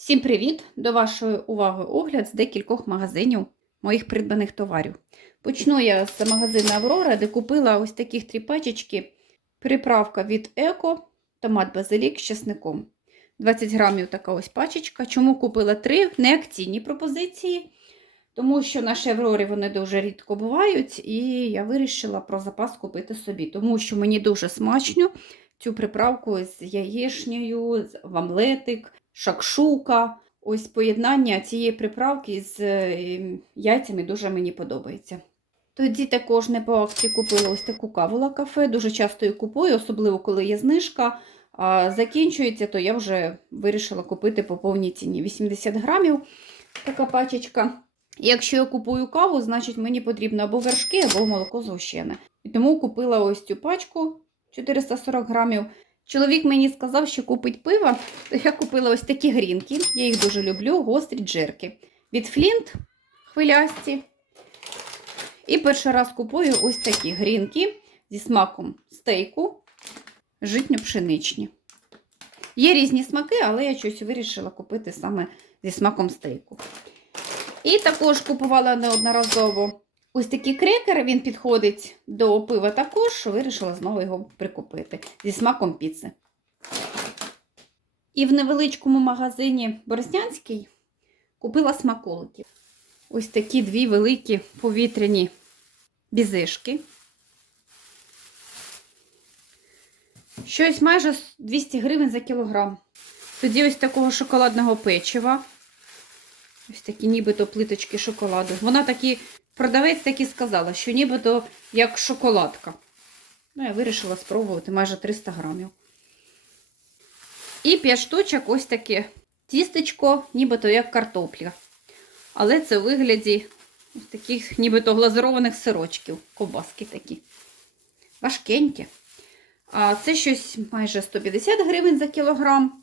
Всім привіт! До вашої уваги огляд з декількох магазинів моїх придбаних товарів. Почну я з магазину Аврора, де купила ось таких три пачечки. Приправка від Еко, томат базилік з чесником. 20 грамів така ось пачечка. Чому купила три? Не акційні пропозиції, тому що на Аврорі вони дуже рідко бувають, і я вирішила про запас купити собі, тому що мені дуже смачно цю приправку з яєшнею, з в омлетик, шакшука. Ось поєднання цієї приправки з е, яйцями дуже мені подобається. Тоді також не по акції купила ось таку каву «Ла кафе. Дуже часто її купую, особливо коли є знижка. А закінчується, то я вже вирішила купити по повній ціні. 80 грамів така пачечка. Якщо я купую каву, значить мені потрібно або вершки, або молоко згущене. І тому купила ось цю пачку 440 грамів. Чоловік мені сказав, що купить пиво, я купила ось такі грінки. Я їх дуже люблю, гострі джерки. Від Флінт хвилясті. І перший раз купую ось такі грінки зі смаком стейку, житньо-пшеничні. Є різні смаки, але я щось вирішила купити саме зі смаком стейку. І також купувала неодноразово ось такі крекери, він підходить до пива також, вирішила знову його прикупити зі смаком піци. І в невеличкому магазині Борзнянський купила смаколиків. Ось такі дві великі повітряні бізишки. Щось майже 200 гривень за кілограм. Тоді ось такого шоколадного печива. Ось такі нібито плиточки шоколаду. Вона такі, продавець таки сказала, що нібито як шоколадка. Ну, я вирішила спробувати майже 300 грамів. І 5 штучок ось таке тістечко, нібито як картопля. Але це у вигляді ось таких нібито глазурованих сирочків. Ковбаски такі. Важкенькі. А це щось майже 150 гривень за кілограм,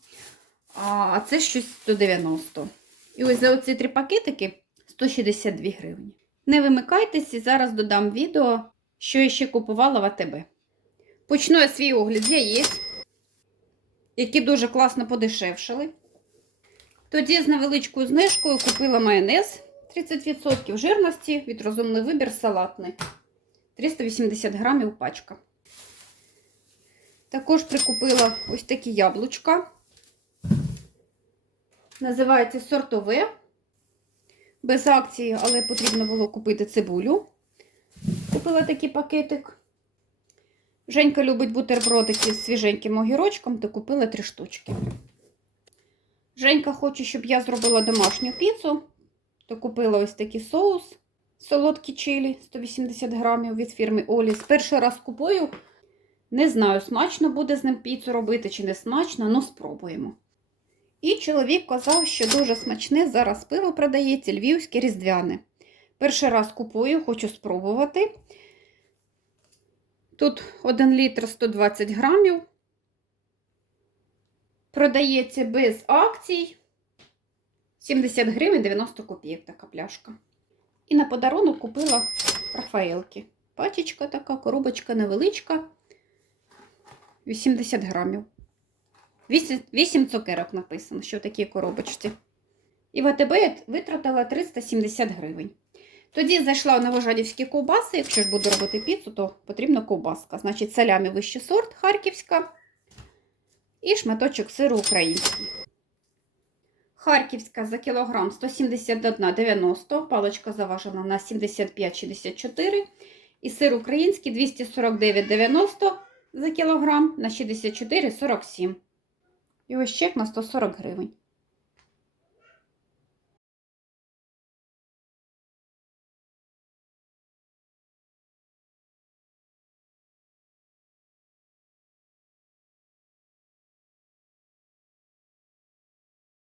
а це щось 190. І ось за оці три пакетики 162 гривні. Не вимикайтесь і зараз додам відео, що я ще купувала в АТБ. Почну я свій огляд з яєць, які дуже класно подешевшили. Тоді з невеличкою знижкою купила майонез 30% жирності від розумний вибір салатний. 380 грамів пачка. Також прикупила ось такі яблучка. Називається сортове. Без акції, але потрібно було купити цибулю. Купила такий пакетик. Женька любить бутербродики з свіженьким огірочком, то купила три штучки. Женька хоче, щоб я зробила домашню піцу, то купила ось такий соус солодкі чилі 180 грамів від фірми Оліс. Перший раз купую. Не знаю, смачно буде з ним піцу робити чи не смачно, але спробуємо. І чоловік казав, що дуже смачне зараз пиво продається львівське різдвяне. Перший раз купую, хочу спробувати. Тут 1 літр 120 грамів. Продається без акцій. 70 гривень 90 копійок така пляшка. І на подарунок купила Рафаелки. Пачечка така, коробочка невеличка. 80 грамів. 8, 8 цукерок написано, що в такій коробочці. І в я витратила 370 гривень. Тоді зайшла в новожадівські ковбаси. Якщо ж буду робити піцу, то потрібна ковбаска. Значить, салямі вищий сорт харківська і шматочок сиру український. Харківська за кілограм 171,90, паличка заважена на 75,64. І сир український 249,90 за кілограм на 64,47. І ось чек на 140 гривень.